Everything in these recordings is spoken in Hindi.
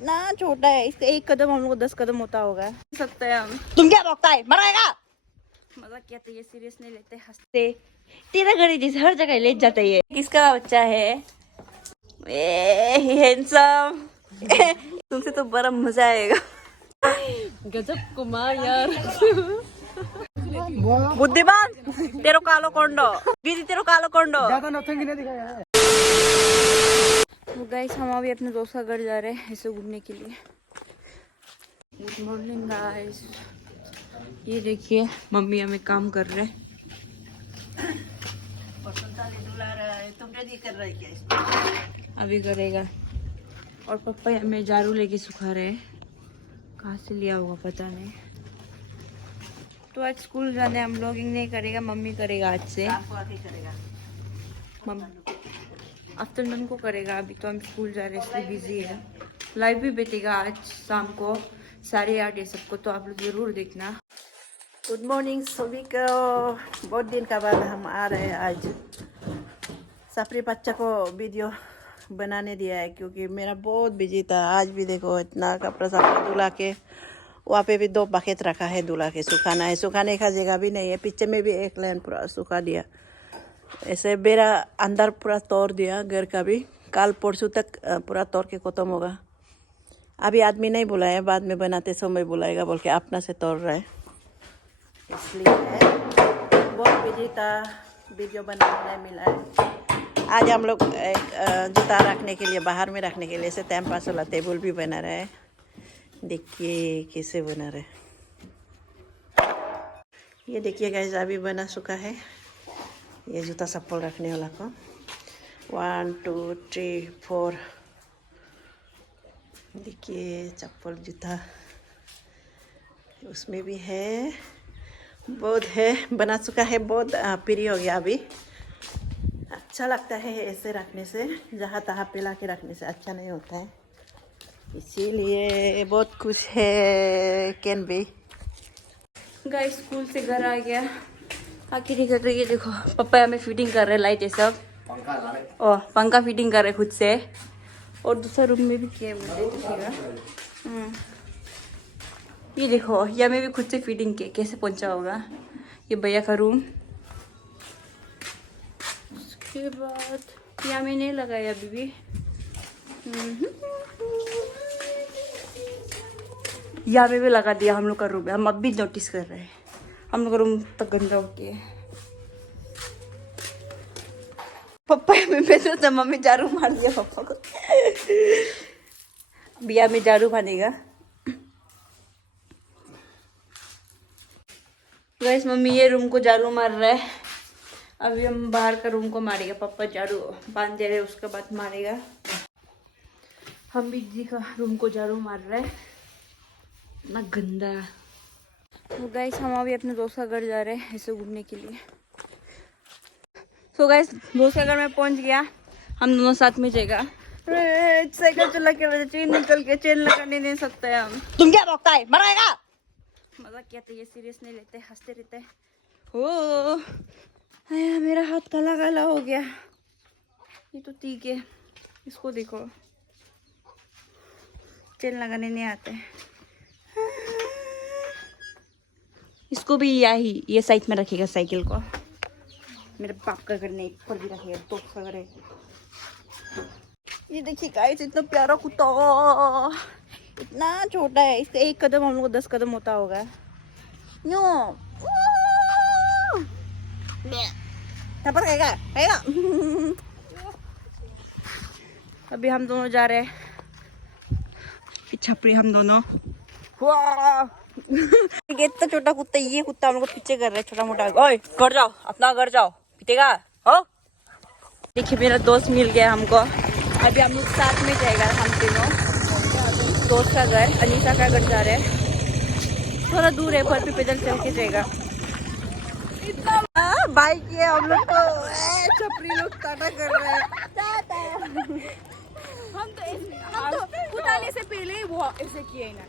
इतना छोटा है, इससे एक कदम हम लोग 10 कदम होता होगा सकते हैं हम। तुम क्या भौंकता है, मरेगा। मजाक किया तो ये सीरियस नहीं लेते, हंसते। तेरा घर जिस हर जगह ले जाता है। किसका बच्चा है? हैंडसम। तुमसे तो बड़ा मजा आएगा। गजब कुमार यार। बुद्धिमान तेरो कालो कोंडो, दीदी तेरो कालो कोंडो। ज्यादा नौटंकी नहीं दिखाया है। तो गाइस हम अभी अपने दोस्त का घर जा रहे हैं ऐसे घूमने के लिए। Good morning guys. ये देखिए मम्मी हमें काम कर रहे हैं। अभी करेगा। और पापा हमें झाड़ू लेके सुखा रहे हैं। कहाँ से लिया होगा पता नहीं। तो आज स्कूल जाने हम लोग नहीं करेगा, मम्मी करेगा आज से। आफ्टरनून को करेगा। अभी तो हम स्कूल जा रहे हैं इसलिए बिजी है। लाइव भी बैठेगा आज शाम को 8:30 ये सबको, तो आप लोग जरूर देखना। गुड मॉर्निंग सभी को। बहुत दिन का बाद हम आ रहे हैं आज। सफरी बच्चा को वीडियो बनाने दिया है क्योंकि मेरा बहुत बिजी था। आज भी देखो इतना कपड़ा साफ धुला के, वहाँ पे भी 2 बकेट रखा है धुला के सुखाना है। सुखाने का जगह भी नहीं है। पीछे में भी एक लाइन पूरा सुखा दिया। ऐसे मेरा अंदर पूरा तोड़ दिया घर का भी। कल परसों तक पूरा तोड़ के ख़त्म होगा। अभी आदमी नहीं बुलाया, बाद में बनाते समय बुलाएगा बोल के अपना से तोड़ रहा है। इसलिए बहुत बिजी था, वीडियो बनाने नहीं मिला है। आज हम लोग एक जूता रखने के लिए, बाहर में रखने के लिए ऐसे टाइम पास वाला टेबल भी बना रहे हैं। देखिए कैसे बना रहे। ये देखिए गाइस अभी बना चुका है। ये जूता चप्पल रखने वाला को 1 2 3 4। देखिए चप्पल जूता उसमें भी है, बहुत है बना चुका है। बहुत प्रिय हो गया अभी। अच्छा लगता है ऐसे रखने से, जहाँ तहाँ पिला के रखने से अच्छा नहीं होता है। इसीलिए बहुत कुछ है। कैन भी गाइस स्कूल से घर आ गया। आखिर नहीं कर रही है, देखो पापा हमें फिटिंग कर रहे हैं लाइट ये सब। पंखा फिटिंग कर रहे खुद से। और दूसरा रूम में भी किया मुझे देखिएगा। ये देखो यहाँ में भी खुद से फिटिंग किया। कैसे पहुंचा होगा ये भैया का रूम। उसके बाद यहाँ में नहीं लगाया अभी भी। यहाँ पे भी लगा दिया हम लोग का रूम है। हम अब भी नोटिस कर रहे हैं हम लोग का रूम तक गंदा होती है। पापा में बैठा था, मम्मी झाड़ू मार दिया पापा को। बिया में झाड़ू मारेगा। गाइस मम्मी ये रूम को झाड़ू मार रहा है। अभी हम बाहर का रूम को मारेगा। पापा झाड़ू बांध दे रहे, उसके बाद मारेगा। हम भी जी का रूम को झाड़ू मार रहे हैं। इतना गंदा। तो गाइस हम अभी अपने दोस्त का घर जा रहे हैं ऐसे घूमने के लिए। तो गाइस दोस्त का घर में पहुंच गया। हम दोनों साथ में जाएगा। साइकिल चला के चेन निकल के, चेन लगाने नहीं सकते हम। तुम क्या भौंकता है, मरेगा। मजाक किया तो ये सीरियस नहीं लेते, हंसते रहते। ओ आया मेरा हाथ काला काला हो गया। ये तो ठीक है। इसको देखो चेन लगाने नहीं आते। इसको भी यही ये साइड में रखेगा साइकिल को। मेरे बाप का घर नहीं ऊपर भी रखेगा, तो का घर है। ये देखिए गाइस इतना प्यारा कुत्ता, इतना छोटा है। इससे एक कदम हम लोग 10 कदम होता होगा। न्यो खाएगा। अभी हम दोनों जा रहे हैं छपरी। हम दोनों इतना छोटा कुत्ता, ये कुत्ता हम लोग को पीछे कर रहा है छोटा मोटा। ओए घर जाओ, अपना घर जाओ, पीटेगा हो। देखिए मेरा दोस्त मिल गया हमको। अभी हम लोग साथ में जाएगा। हम तीनों दोस्त का घर, अनीसा का घर जा रहे हैं। थोड़ा दूर है पर भी पैदल चल के जाएगा। बाइक है हम लोग को। छपरी लोग टाटा कर रहे हैं। हम तो उतारने से पहले ही वो ऐसे किए ना।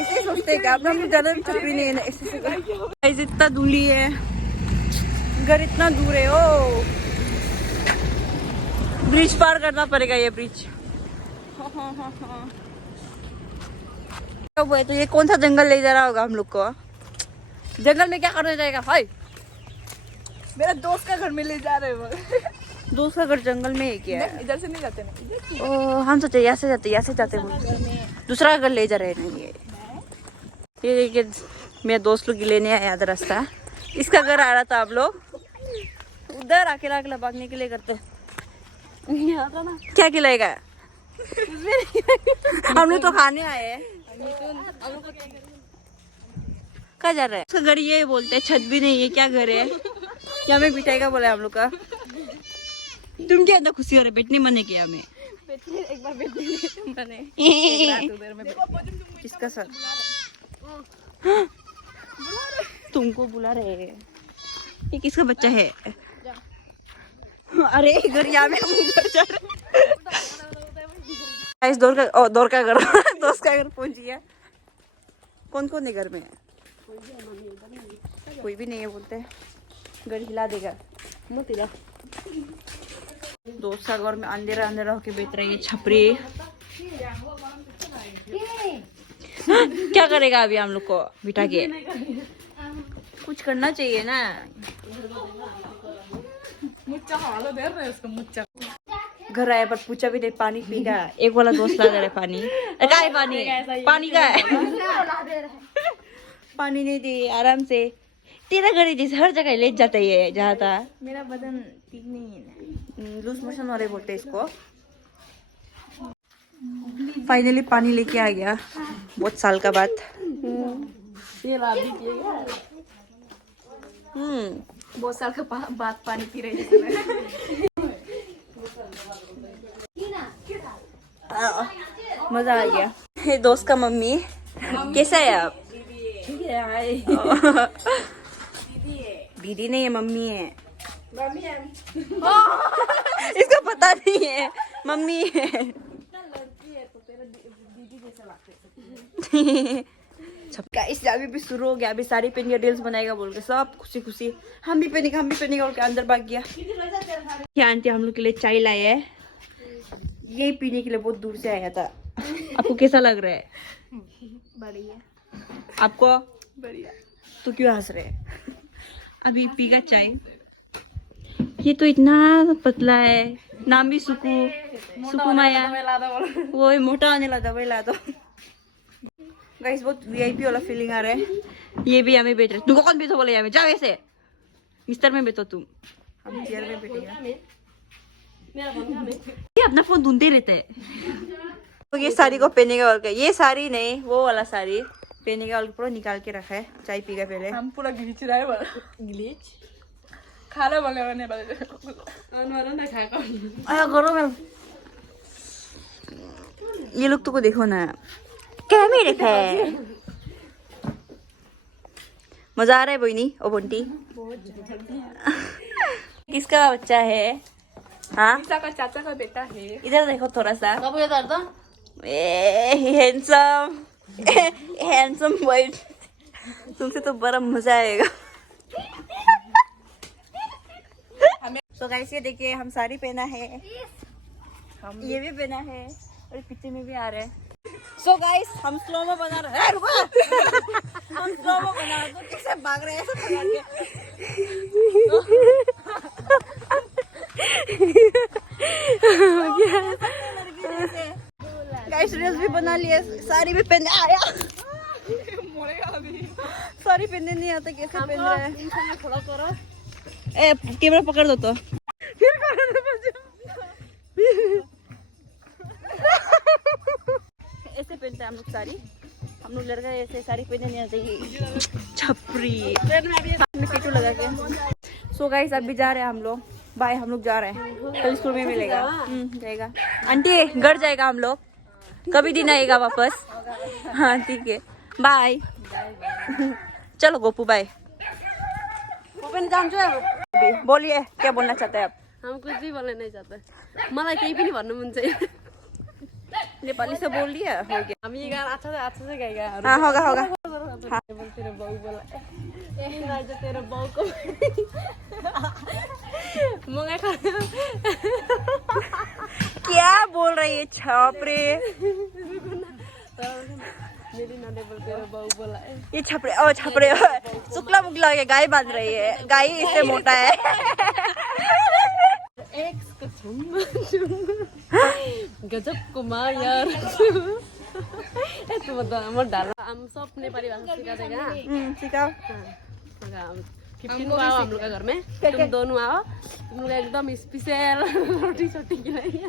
ऐसे सोचते हैं कि आप हम ज्यादा छपरी नहीं है ना, ऐसे इतना धूली है। घर इतना दूर है। ओ ब्रिज पार करना पड़ेगा। ये ब्रिज हाँ हाँ हाँ। तो ये कौन सा जंगल ले जा रहा होगा हम लोग को? जंगल में क्या करने जाएगा भाई? मेरा दोस्त का घर में ले जा रहे हो। दोस्त का घर जंगल में है क्या? इधर से नहीं जाते ना, इधर ओ हम सोचे यहाँ से जाते दूसरा घर ले जा रहे हैं ये देखिए मेरे दोस्त लोग लेने आए आधा रास्ता। इसका घर आ रहा था, आप लोग उधर अकेला अकेला भागने के लिए करते ना। क्या खिलाएगा? हम लोग तो खाने आए हैं। कहाँ जा रहे हैं? उसका घर ये बोलते हैं, छत भी नहीं है, क्या घर है? क्या में बिठाएगा बोला हम लोग का। तुम क्या इतना खुशी हो रहे? बैठने मन है क्या? हमें एक बार बने किसका सर? तुमको बुला रहे हैं। ये किसका बच्चा है? अरे इधर यहाँ में हम उधर जा रहे हैं। इस दौर का घर दोस्त का घर पहुंच गया। कौन कौन है घर में? कोई भी नहीं है बोलते। घर हिला देगा। दोस्त का घर में अंधेरा अंधेरा होके बेच रही है छपरी। क्या करेगा अभी हम लोग को बिठा के? कुछ करना चाहिए ना। घर आया पर पूछा भी नहीं, पानी पीगा। एक वाला दोस्त ला दे रहा पानी। क्या है पानी? पानी का है? पानी नहीं दी आराम से। तेरा घर जैसे हर जगह ले जाता है जहाँ था। मेरा बदन ठीक नहीं है, लूज मोशन वाले बोलते इसको। फाइनली पानी लेके आ गया बहुत साल का बाद। बहुत साल के बाद पानी पी रही है। मजा आ गया। हे दोस्त का मम्मी कैसा है आप? दीदी नहीं है, मम्मी है। इसको पता नहीं है मम्मी है। गाइस अभी भी शुरू हो गया। अभी साड़ी पहन के रील्स बनाएगा बोल के सब खुशी खुशी। हम भी पहनेगा बोल के अंदर भाग गया। क्या आंटी हम लोग के लिए चाय लाए है। यही पीने के लिए बहुत दूर से आया था। आपको कैसा लग रहा है? बढ़िया। आपको? बढ़िया। तो क्यों हंस रहे हैं? अभी पीगा चाय। ये तो इतना पतला है, नाम भी सुकू माया। वो मोटा आने लगा वही ला दो। गाइस बहुत वीआईपी वाला फीलिंग आ रहा है। ये भी हमें बैठ रहे। तुमको कौन बैठो बोले? हमें जाओ ऐसे बिस्तर में बैठो तुम। हम चेयर में बैठेंगे। ये अपना फोन ढूंढते रहते हैं। तो ये साड़ी को पहनेगा और क्या? ये साड़ी नहीं, वो वाला साड़ी पहनेगा और पूरा निकाल के रखा है। चाय पीगा पहले। हम पूरा ग्लिच रहा है। ग्लिच खाना बनाने वाले ना खाएगा। आया करो मैं। ये लोग तो देखो ना क्या में रखा है। मजा आ रहा है बोइनी ओ बंटी? किसका बच्चा है? हाँ का चाचा का बेटा है। इधर देखो थोड़ा सा। Handsome handsome boy. तुमसे तो बड़ा मजा आएगा। तो गाइस ये देखिए हम साड़ी पहना है, ये भी पहना है और पीछे में भी आ रहे हैं। सो गाइस हम स्लोमो बना रहे हैं। हम स्लोमो बना रहे हैं। तो कैसे भाग रहे हैं ऐसे पकड़ के। गाइस रील्स भी बना लिए, साड़ी भी पहने आया। साड़ी पहनने नहीं आता, कैसे पहन रहा है? थोड़ा करो। ए कैमरा पकड़ दो तो। ऐसे पहनते हैं हम लोग साड़ी। हम लोग लड़का ऐसे साड़ी पहनने नहीं आते। छपरी पीटू लगा के। सो गाइस अभी जा रहे हैं हम लोग। बाय, हम लोग जा रहे हैं। कल स्कूल में मिलेगा। जाएगा आंटी, घर जाएगा हम लोग। कभी दिन आएगा वापस। हाँ ठीक है, बाय। चलो गोपू बाय। बोलिए क्या बोलना चाहते हैं आप? हम कुछ भी बोलना नहीं चाहते। मलाई कहीं भी नहीं भन्नु मन चाहिए। नेपाली से बोल दिया, हो गया। हम ये गाना अच्छा से गाएगा। हाँ होगा होगा। हाँ। तेरे बहू बोला तेरे बहू को मंगा क्या बोल रही है छापरे? मेरी नने बोलते रहो बहू बोला है। ये छपरे ओ छपरे शुक्ला मुगला के गाय बांध रही है, गाय इससे मोटा है। एक्स का गजब कुमार यार। तू बता मत डालो, हम सब नेपाली भाषा सिखा देगा। सिखाओ। 15 को आओ हम लोग का घर में, तुम दोनों आओ, तुम लोग एकदम स्पेशल रोटी छोटी खिलाएंगे।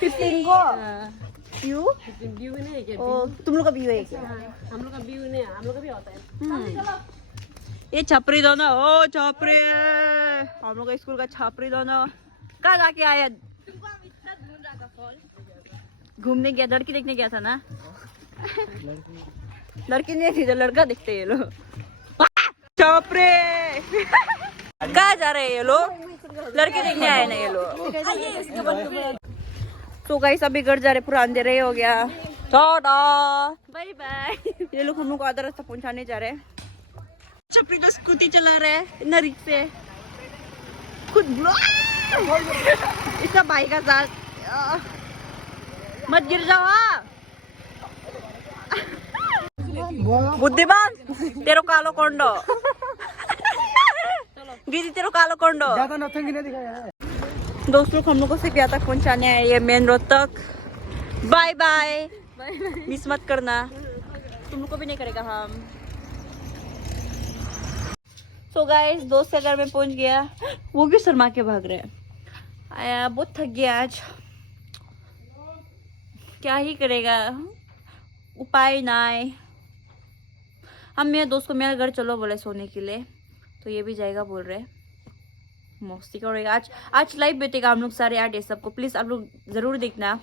15 को यू व्यू नहीं है क्या? ओ तुम लोग का भी है क्या? हम लोग का व्यू नहीं है, हम लोग का भी होता है। ये छपरी दोनों, ओ छपरी, हम लोग का स्कूल का छपरी दोनों कहाँ जाके आया? घूमने गया, लड़की देखने गया था ना? लड़की नहीं थी तो लड़का देखते ये लोग। छपरे कहाँ जा रहे हैं ये लोग? लड़के देखने आए ना ये लोग। तो गाइस अभी घर जा रहे, पूरा अंधेरा हो गया। Tata bye bye. ये लोग हम लोग को आधा रास्ता पहुंचाने जा रहे हैं। छपरी तो स्कूटी चला रहे हैं ना, रिक्शे खुद इसका भाई का साथ। मत गिर जाओ हाँ। बुद्धिमान तेरो कालो कोंडो दीदी तेरो कालो कोंडो। दोस्तों हम लोग को सिर्फ यहाँ तक पहुँचाने आए, ये मेन रोड तक। बाय बाय, मिस मत करना, तुम लोग को भी नहीं करेगा हम। सो गाइस दोस्त के घर में पहुंच गया, वो भी शर्मा के भाग रहे हैं। आया बहुत थक गया आज, क्या ही करेगा, उपाय ना है। हम मेरे दोस्त को मेरे घर चलो बोले सोने के लिए, तो ये भी जाएगा बोल रहे, मस्ती करेगा। आज लाइव बैठेगा हम लोग सारे 8 सबको, प्लीज आप लोग जरूर देखना।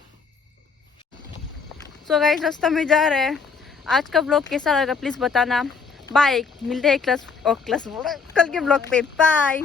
सो गाइस रास्ता में जा रहे हैं, आज का ब्लॉग कैसा लगा प्लीज बताना। बाय, मिलते हैं कल के ब्लॉग पे, बाय।